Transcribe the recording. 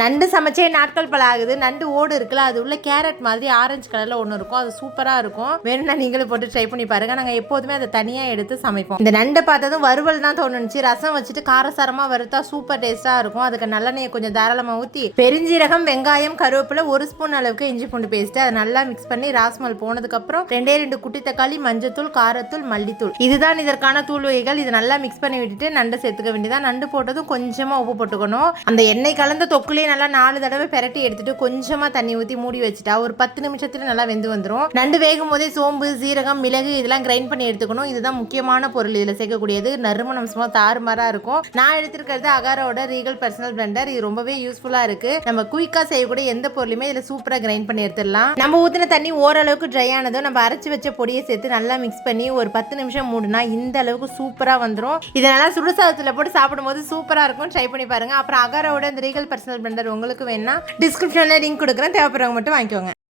நண்டு சமைச்சே நாட்கள் பல ஆகுது. நண்டு ஓடு இருக்குல்ல, அது உள்ள கேரட் மாதிரி ஆரஞ்சு கலர்ல ஒன்று இருக்கும். அது சூப்பராக இருக்கும். வேணும்னா நீங்களும் போட்டு ட்ரை பண்ணி பாருங்க. நாங்கள் எப்போதுமே அதை தனியாக எடுத்து சமைப்போம். இந்த நண்டை பார்த்ததும் வறுவல் தான் தோணுச்சு. ரசம் வச்சுட்டு காரசாரமாக வறுத்தா சூப்பர் டேஸ்ட்டாக இருக்கும். அதுக்கு நல்லெண்ணெயை கொஞ்சம் தாராளமாக ஊற்றி பெருஞ்சீரகம், வெங்காயம், கருவேப்பிலை, 1 ஸ்பூன் அளவுக்கு இஞ்சி பூண்டு பேஸ்ட்டு அதை நல்லா மிக்ஸ் பண்ணி ராஸ்மல் போனதுக்கப்புறம் 2 குட்டி தக்காளி, மஞ்சத்தூள், காரத்தூள், மல்லித்தூள், இதுதான் இதற்கான தூள் வகைகள். இதை நல்லா மிக்ஸ் பண்ணி விட்டுட்டு நண்டை சேர்த்துக்க வேண்டியதான். நண்டு போட்டதும் கொஞ்சமாக உப்பு போட்டுக்கணும். அந்த எண்ணெய் கலந்த தொக்குலேயே நல்லா 4 தடவை பெரட்டி எடுத்துட்டு கொஞ்சமா தண்ணி ஊற்றி மூடி வச்சுட்டா ஒரு 10 நிமிஷத்துல நல்லா வெந்து வந்துடும். நண்டு வேகும் போதே சோம்பு, சீரகம், மிளகு இதெல்லாம் கிரைண்ட் பண்ணி எடுத்துக்கணும். இதுதான் முக்கியமான பொருள் இதில் சேர்க்கக்கூடியது. நறுமணம் சும்மா தாறுமாறா இருக்கும். நான் எடுத்துருக்கிறது அகாரோட ரீகல் பர்சனல் பிளெண்டர். இது ரொம்பவே யூஸ்ஃபுல்லா இருக்கு. நம்ம குயிக்கா செய்யக்கூடிய எந்த பொருளுமே இதில் சூப்பரா கிரைண்ட் பண்ணி எடுத்துடலாம். நம்ம ஊற்றின தண்ணி ஓரளவுக்கு ட்ரை ஆனதும் நம்ம அரைச்சி வச்ச பொடியை சேர்த்து நல்லா மிக்ஸ் பண்ணி ஒரு 10 நிமிஷம் மூடுனா இந்த அளவுக்கு சூப்பரா வந்துடும். இதனால சுடுசாதத்தில் போட்டு சாப்பிடும்போது சூப்பரா இருக்கும். ட்ரை பண்ணி பாருங்க. அப்புறம் அகாரோட இந்த ரீகல் பர்சனல் பிளெண்டர் உங்களுக்கு வேணா டிஸ்கிரிப்ஷன்ல லிங்க் கொடுக்குறேன். தேவைப்படுறவங்க மட்டும் வாங்கிக்கோங்க.